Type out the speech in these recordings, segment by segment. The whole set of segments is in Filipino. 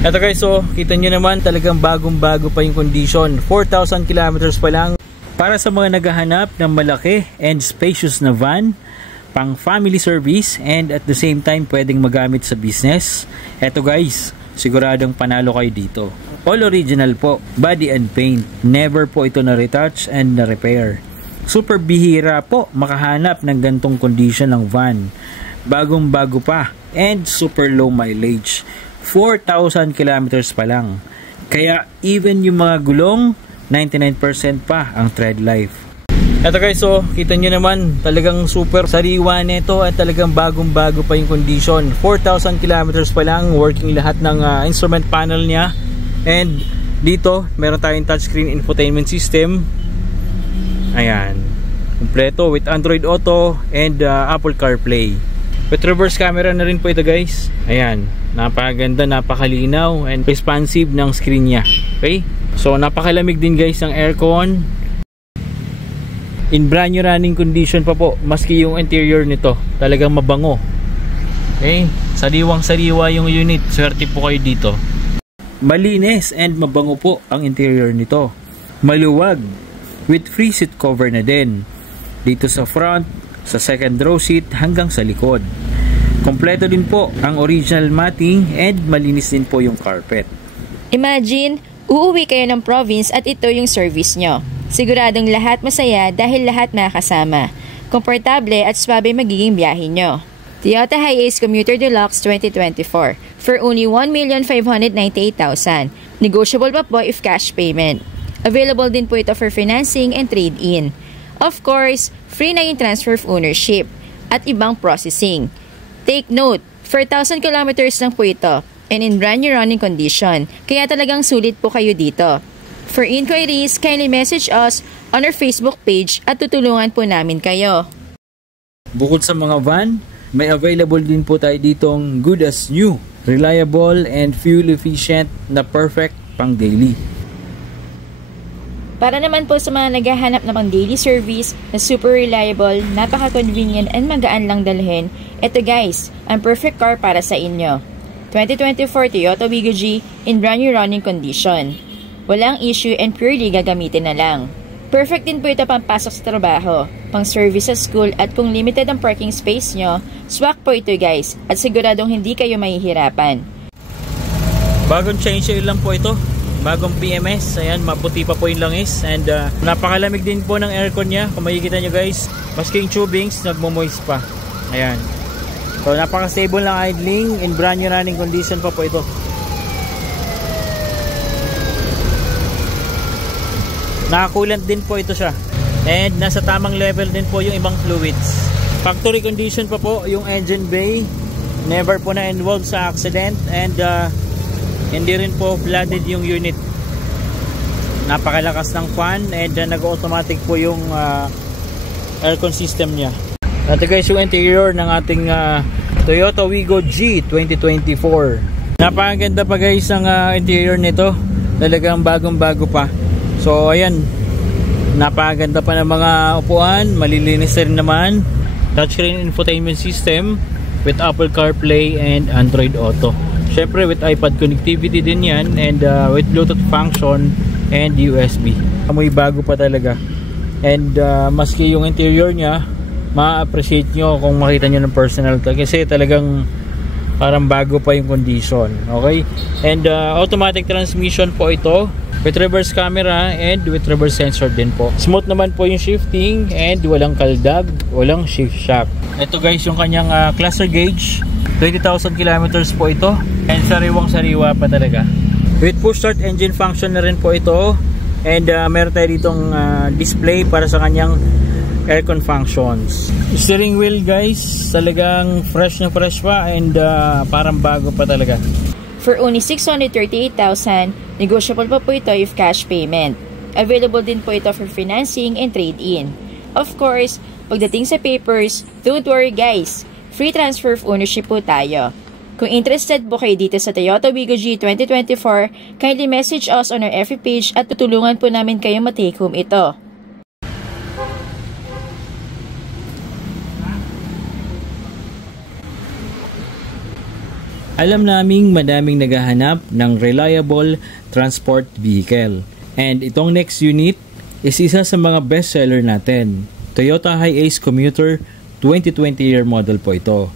Ito guys, so kita nyo naman talagang bagong-bago pa yung condition. 4,000 kilometers pa lang. Para sa mga naghahanap ng malaki and spacious na van, pang family service and at the same time pwedeng magamit sa business. Ito guys, siguradong panalo kayo dito. All original po, body and paint. Never po ito na-retouch and na-repair. Super bihira po makahanap ng gantong condition ng van. Bagong-bago pa and super low mileage. 4,000 kilometers pa lang. Kaya even yung mga gulong, 99% pa ang tread life. Ito guys, so kita nyo naman talagang super sariwa nito at talagang bagong-bago pa yung condition. 4,000 kilometers pa lang, working lahat ng instrument panel niya. And dito, meron tayong touchscreen infotainment system. Ayan. Kompleto with Android Auto and Apple CarPlay. With reverse camera na rin po ito guys. Ayan, napakaganda, napakalinaw and responsive ng screen niya. Okay? So napakalamig din guys ng aircon. In brand new running condition pa po, maski yung interior nito talagang mabango. Okay? Sariwang-sariwa yung unit. Swerte po kayo dito. Malinis and mabango po ang interior nito. Maluwag with free seat cover na din. Dito sa front, sa second row seat hanggang sa likod. Kompleto din po ang original matting and malinis din po yung carpet. Imagine, uuwi kayo ng province at ito yung service nyo. Siguradong lahat masaya dahil lahat nakakasama. Komportable at swabe magiging biyahe nyo. Toyota Hiace Commuter Deluxe 2024 for only 1,598,000. Negotiable pa po if cash payment. Available din po ito for financing and trade-in. Of course, free na yung transfer of ownership at ibang processing. Take note, 4,000 kilometers lang po ito and in brand new running condition, kaya talagang sulit po kayo dito. For inquiries, kindly message us on our Facebook page at tutulungan po namin kayo. Bukod sa mga van, may available din po tayo ditong good as new, reliable and fuel efficient na perfect pang daily. Para naman po sa mga naghahanap na pang daily service na super reliable, napaka-convenient and magaan lang dalhin, eto guys, ang perfect car para sa inyo. 2024 Toyota Wigo G in brand new running condition. Walang issue and purely gagamitin na lang. Perfect din po ito pampasok sa trabaho, pang service sa school at kung limited ang parking space nyo, swak po ito guys at siguradong hindi kayo mahihirapan. Bagong change oil lang po ito. Bagong PMS, ayan, maputi pa po yung langis and napakalamig din po ng aircon niya. Kung makikita nyo guys, maski yung tubings nagmo-moist pa. Ayan, so napaka-stable ng idling, in brand new running condition pa po ito. Nakakulant din po ito siya and nasa tamang level din po yung ibang fluids. Factory condition pa po yung engine bay, never po na involved sa accident and hindi rin po flooded yung unit. Napakalakas ng fan and nag-automatic po yung aircon system niya. Ito guys yung interior ng ating Toyota Wigo G 2024. Napakaganda pa guys ang interior nito. Talagang bagong-bago pa. So ayan, napakaganda pa ng mga upuan, malilinis rin naman. Touchscreen infotainment system with Apple CarPlay and Android Auto. Syempre with iPad connectivity din yan and with Bluetooth function and USB. Amoy bago pa talaga. And maski yung interior niya, ma-appreciate nyo kung makita nyo ng personal kasi talagang parang bago pa yung condition. Okay? And automatic transmission po ito with reverse camera and with reverse sensor din po. Smooth naman po yung shifting and walang kaldag, walang shift shock. Ito guys yung kanyang cluster gauge. 20,000 kilometers po ito and sariwang-sariwa pa talaga. With push start engine function na rin po ito and meron tayo ditong display para sa kanyang aircon functions. Steering wheel guys, talagang fresh na fresh pa and parang bago pa talaga. For only 638,000, negotiable pa po ito if cash payment. Available din po ito for financing and trade-in. Of course, pagdating sa papers, don't worry guys, free transfer of ownership po tayo. Kung interested po kayo dito sa Toyota Wigo G 2024, kindly message us on our FB page at tutulungan po namin kayo ma-take home ito. Alam naming madaming naghahanap ng reliable transport vehicle. And itong next unit is isa sa mga bestseller natin. Toyota Hiace Commuter 2020 year model po ito.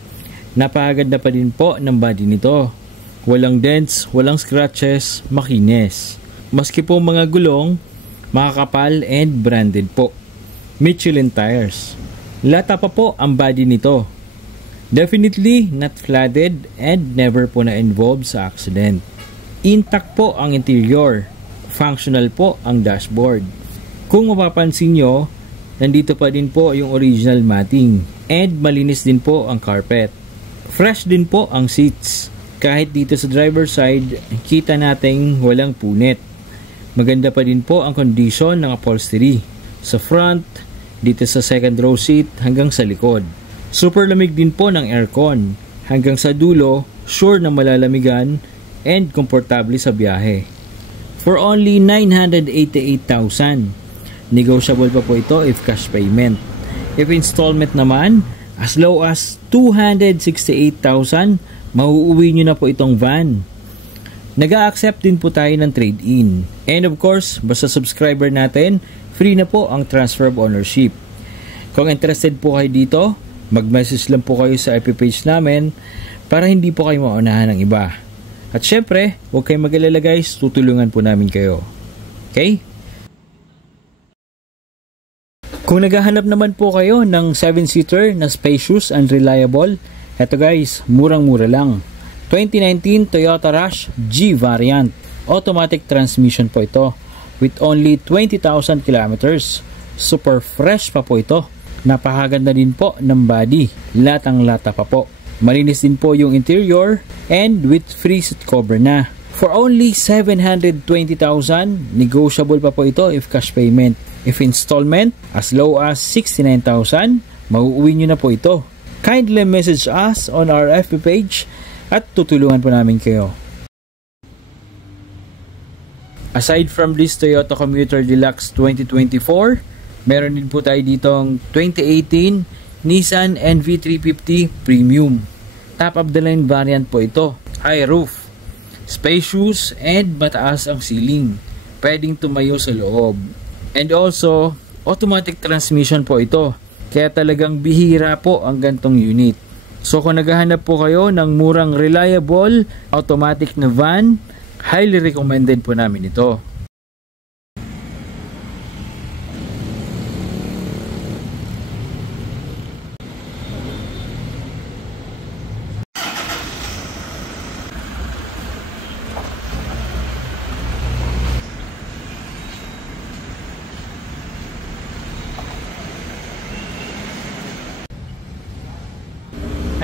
Napakaganda pa din po ng body nito. Walang dents, walang scratches, makinis. Maski po mga gulong, makakapal and branded po. Michelin tires. Lata pa po ang body nito. Definitely not flooded and never po na-involved sa accident. Intact po ang interior. Functional po ang dashboard. Kung mapapansin nyo, nandito pa din po yung original matting and malinis din po ang carpet. Fresh din po ang seats. Kahit dito sa driver side, kita nating walang punit. Maganda pa din po ang condition ng upholstery. Sa front, dito sa second row seat hanggang sa likod. Super lamig din po ng aircon. Hanggang sa dulo, sure na malalamigan and komportable sa biyahe. For only 988,000. Negotiable pa po ito if cash payment. If installment naman, as low as 268,000, mauuwi nyo na po itong van. Nag-a-accept din po tayo ng trade-in. And of course, basta subscriber natin, free na po ang transfer of ownership. Kung interested po kayo dito, mag-message lang po kayo sa FB page namin para hindi po kayo maunahan ng iba. At syempre, huwag kayong mag-alala guys, tutulungan po namin kayo. Okay? Kung naghahanap naman po kayo ng 7-seater na spacious and reliable, eto guys, murang-mura lang. 2019 Toyota Rush G variant. Automatic transmission po ito with only 20,000 kilometers. Super fresh pa po ito. Napakaganda din po ng body. Latang-lata pa po. Malinis din po yung interior and with free seat cover na. For only 720,000, negotiable pa po ito if cash payment. If installment, as low as 69,000, mauuwi nyo na po ito. Kindly message us on our FB page at tutulungan po namin kayo. Aside from this Toyota Commuter Deluxe 2024, meron din po tayo ditong 2018 Nissan NV350 Premium. Top of the line variant po ito. High roof, spacious and mataas ang ceiling. Pwedeng tumayo sa loob. And also, automatic transmission po ito. Kaya talagang bihira po ang gantong unit. So kung naghahanap po kayo ng murang reliable automatic na van, highly recommended po namin ito.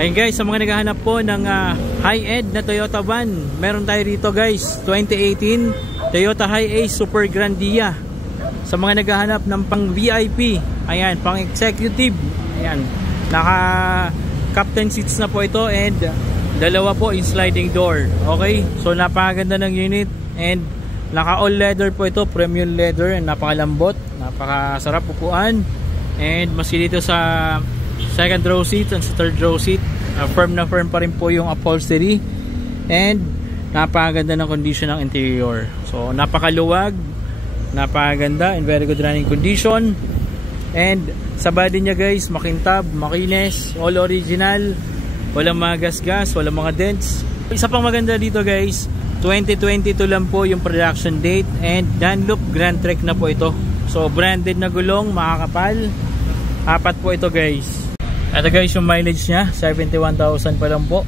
Ayun guys, sa mga naghahanap po ng high-end na Toyota van, meron tayo rito guys, 2018 Toyota Hiace Super Grandia. Sa mga naghahanap ng pang VIP, ayan, pang executive, ayan, naka captain seats na po ito and dalawa po in sliding door. Okay, so napakaganda ng unit and naka all leather po ito, premium leather, and napakalambot, napakasarap upuan. And maski dito sa second row seat and sa third row seat, firm na firm pa rin po yung upholstery and napakaganda ng condition ng interior. So napakaluwag, napakaganda and very good running condition. And sa body niya guys, makintab, makinis, all original, walang mga gas-gas, walang mga dents. Isa pang maganda dito guys, 2022 lang po yung production date and Dunlop Grand Trek na po ito. So branded na gulong, makakapal, apat po ito guys. Ito guys yung mileage niya, 71,000 pa lang po.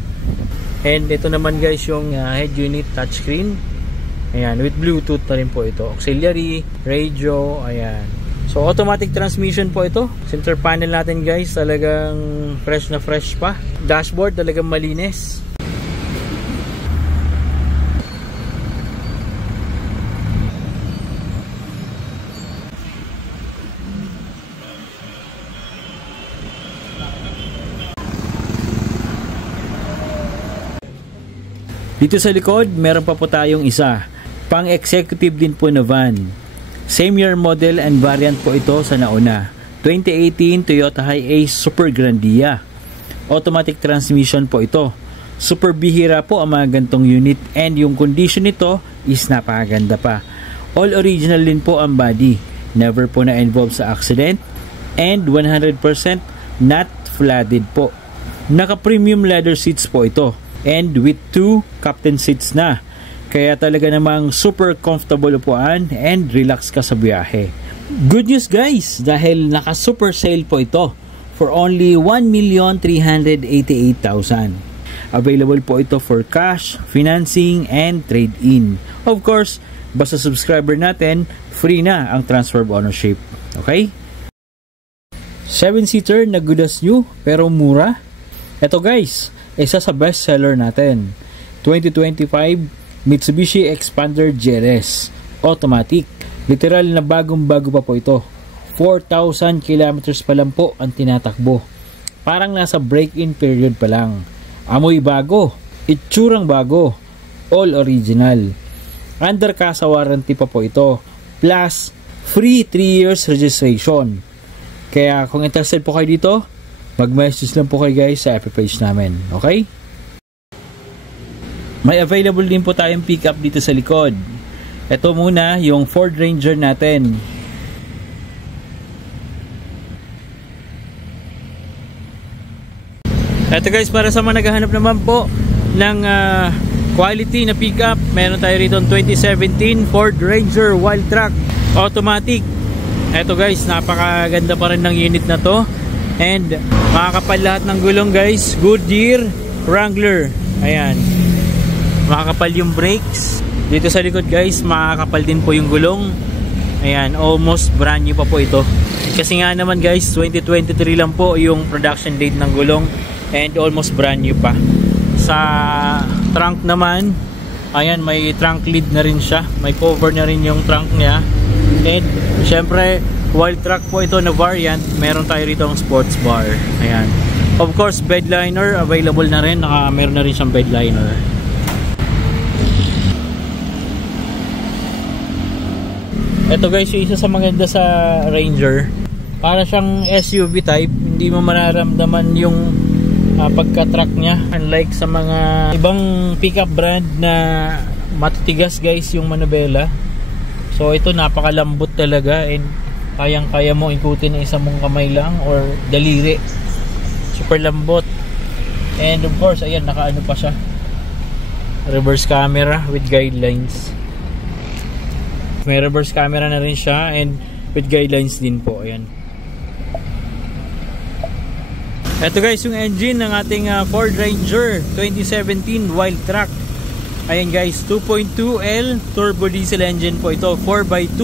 And ito naman guys yung head unit touchscreen. Ayan, with Bluetooth na rin po ito. Auxiliary, radio, ayan. So automatic transmission po ito. Center panel natin guys, talagang fresh na fresh pa. Dashboard talagang malinis. Dito sa likod, meron pa po tayong isa. Pang-executive din po na van. Same year model and variant po ito sa nauna. 2018 Toyota Hiace Super Grandia. Automatic transmission po ito. Super bihira po ang mga gantong unit and yung condition nito is napakaganda pa. All original din po ang body. Never po na-involve sa accident and 100% not flooded po. Naka-premium leather seats po ito and with 2 captain seats na. Kaya talaga namang super comfortable upuan and relax ka sa biyahe. Good news guys, dahil naka-super sale po ito for only 1,388,000. Available po ito for cash, financing, and trade-in. Of course, basta subscriber natin, free na ang transfer of ownership. Okay? 7-seater na good as new, pero mura. Ito guys, isa sa best seller natin. 2025 Mitsubishi Xpander GLS Automatic. Literal na bagong-bago pa po ito. 4,000 kilometers pa lang po ang tinatakbo. Parang nasa break-in period pa lang. Amoy bago, itsurang bago, all original. Under casa warranty pa po ito. Plus, free 3 years registration. Kaya kung interested po kayo dito, mag-message lang po kayo guys sa FB page namin. Okay? May available din po tayong pick-up dito sa likod. Ito muna yung Ford Ranger natin. Ito guys, para sa mga naghahanap naman po ng quality na pickup, meron tayo rito 2017 Ford Ranger Wildtrak Automatic. Ito guys, napakaganda pa rin ng unit na to. And makakapal lahat ng gulong guys. Goodyear Wrangler. Ayan. Makakapal yung brakes. Dito sa likod guys, makakapal din po yung gulong. Ayan, almost brand new pa po ito. Kasi nga naman guys, 2023 lang po yung production date ng gulong. And almost brand new pa. Sa trunk naman, ayan, may trunk lid na rin siya. May cover na rin yung trunk niya. And syempre, Wildtrak po ito na variant. Meron tayo rito ang sports bar. Ayan. Of course, bed liner available na rin. Meron na rin siyang bed liner. Ito guys, yung isa sa maganda sa Ranger. Para siyang SUV type. Hindi mo mararamdaman yung pagka-truck niya, unlike sa mga ibang pickup brand na matitigas guys yung manubela. So ito napakalambot talaga and kayang-kaya mo ikutin ng isang mong kamay lang or daliri. Super lambot. And of course, ayan, nakaano pa siya, reverse camera with guidelines. May reverse camera na rin siya and with guidelines din po. Ayan. Ito guys, yung engine ng ating Ford Ranger 2017 Wildtrak. Ayan guys, 2.2L turbo diesel engine po ito, 4x2.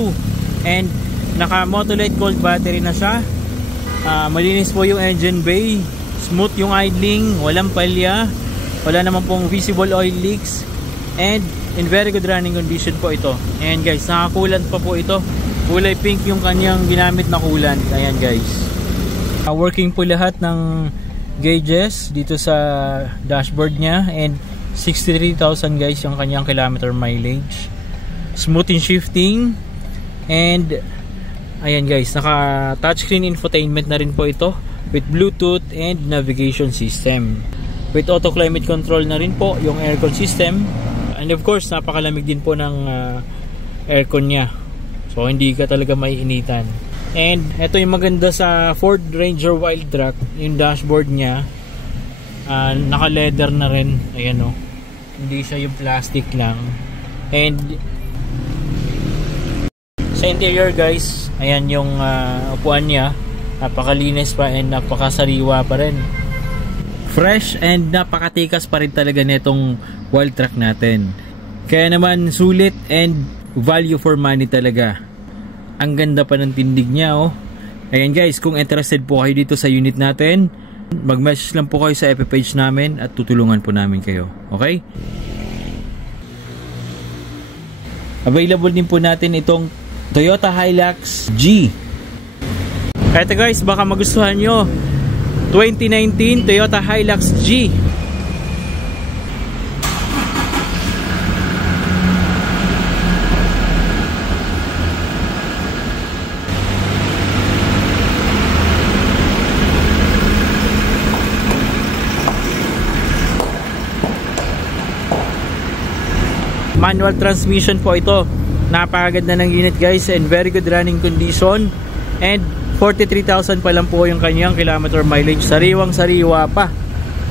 And naka Motolite cold battery na siya. Malinis po yung engine bay. Smooth yung idling, walang palya. Wala naman pong visible oil leaks. And in very good running condition po ito. Ayan guys, naka-coolant pa po ito. Kulay pink yung kanyang ginamit na coolant. Ayan guys. Working po lahat ng gauges dito sa dashboard niya and 63,000 guys yung kanyang kilometer mileage. Smooth in shifting and ayan guys, naka touchscreen infotainment na rin po ito with Bluetooth and navigation system. With auto climate control na rin po yung aircon system and of course napakalamig din po ng aircon niya. So hindi ka talaga maiinitan. And ito yung maganda sa Ford Ranger Wildtrak, yung dashboard niya naka leather na rin. Ayan o, hindi siya yung plastic lang. And sa interior guys, ayan yung upuan niya, napakalinis pa and napakasariwa pa rin. Fresh and napakatikas pa rin talaga netong Wildtrak natin. Kaya naman sulit and value for money talaga. Ang ganda pa ng tindig niya oh. Ayan guys, kung interested po kayo dito sa unit natin, mag-message lang po kayo sa FB page namin at tutulungan po namin kayo. Okay? Available din po natin itong Toyota Hilux G. Ito guys, baka magustuhan nyo 2019 Toyota Hilux G. Manual transmission po ito. Napakaganda ng unit guys, and very good running condition. And 43,000 pa lang po yung kanyang kilometer mileage. Sariwang sariwa pa.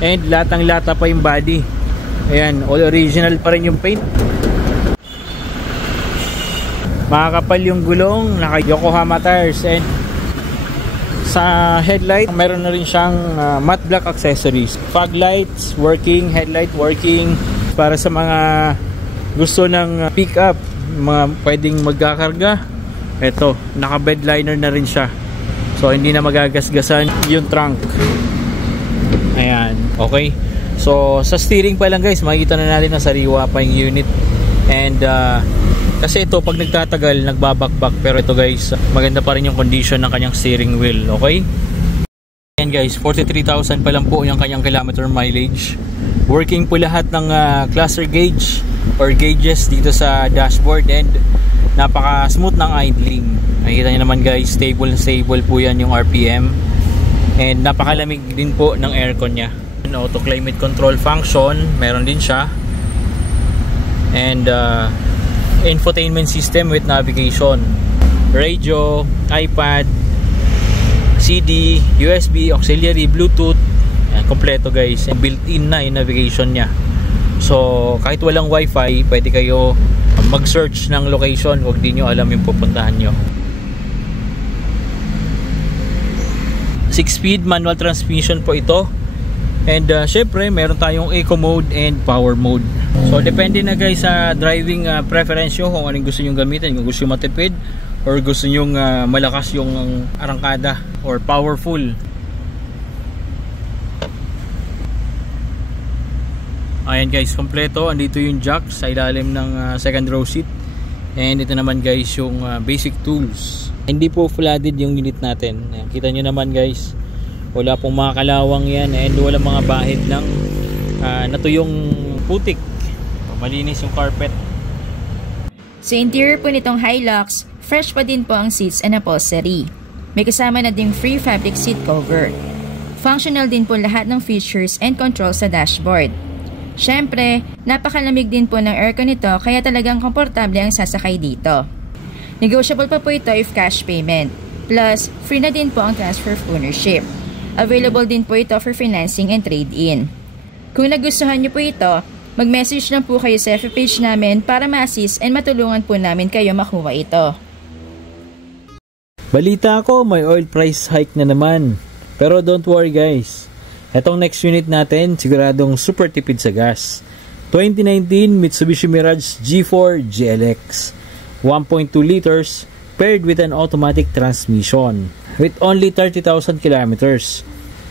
And latang lata pa yung body. Ayan, all original pa rin yung paint. Makakapal yung gulong, naka Yokohama tires. And sa headlight, meron na rin siyang matte black accessories. Fog lights working, headlight working. Para sa mga gusto ng pick up, mga pwedeng magkakarga, eto, naka bed liner na rin siya. So hindi na magagasgasan yung trunk. Ayan, okay. So sa steering pa lang guys, makikita na natin na sariwa pa yung unit. And kasi ito pag nagtatagal nagbabakbak, pero ito guys, maganda pa rin yung condition ng kanyang steering wheel, okay? Ayan guys, 43,000 pa lang po yung kanyang kilometer mileage. Working po lahat ng cluster gauge or gauges dito sa dashboard, and napaka smooth ng idling. Nakikita nyo naman guys, stable na stable po yan yung RPM. And napakalamig din po ng aircon nya. Auto climate control function, meron din siya. And infotainment system with navigation, radio, iPad, CD, USB, auxiliary, Bluetooth. Yan, kompleto guys. And built-in na yung navigation nya. So kahit walang wifi, pwede kayo mag-search ng location kung di nyo alam yung pupuntahan nyo. 6-speed manual transmission po ito. And syempre meron tayong eco mode and power mode. So depende na guys sa driving preference nyo kung anong gusto nyo gamitin. Kung gusto nyo matipid or gusto nyo malakas yung arangkada or powerful. Ayan guys, kompleto. Andito yung jack sa ilalim ng second row seat. And ito naman guys yung basic tools. Hindi po flooded yung unit natin. Ayan, kita nyo naman guys, wala pong mga kalawang yan, and wala mga bahid lang. Natuyong putik. Malinis yung carpet. Sa interior po nitong Hilux, fresh pa din po ang seats and upholstery. May kasama na ding free fabric seat cover. Functional din po lahat ng features and controls sa dashboard. Syempre, napakalamig din po ng aircon nito, kaya talagang komportable ang sasakay dito. Negotiable pa po ito if cash payment. Plus, free na din po ang transfer of ownership. Available din po ito for financing and trade-in. Kung nagustuhan niyo po ito, mag-message lang po kayo sa FB page namin para ma-assist and matulungan po namin kayo makuha ito. Balita ko, may oil price hike na naman. Pero don't worry guys. Etong next unit natin, siguradong super tipid sa gas. 2019 Mitsubishi Mirage G4 GLX. 1.2 liters paired with an automatic transmission. With only 30,000 kilometers.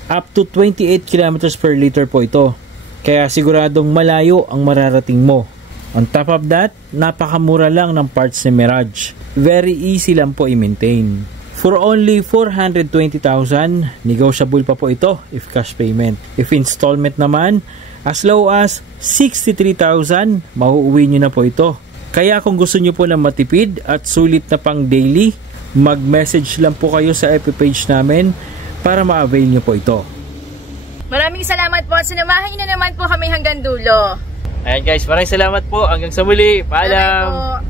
Up to 28 kilometers per liter po ito. Kaya siguradong malayo ang mararating mo. On top of that, napakamura lang ng parts ni Mirage. Very easy lang po i-maintain. For only 420,000, negotiable pa po ito if cash payment. If installment naman, as low as 63,000, mauuwi nyo na po ito. Kaya kung gusto nyo po na matipid at sulit na pang daily, mag-message lang po kayo sa FB page namin para ma-avail nyo po ito. Maraming salamat po. Sinamahan nyo na naman po kami hanggang dulo. Ayan guys, maraming salamat po. Hanggang sa muli. Paalam!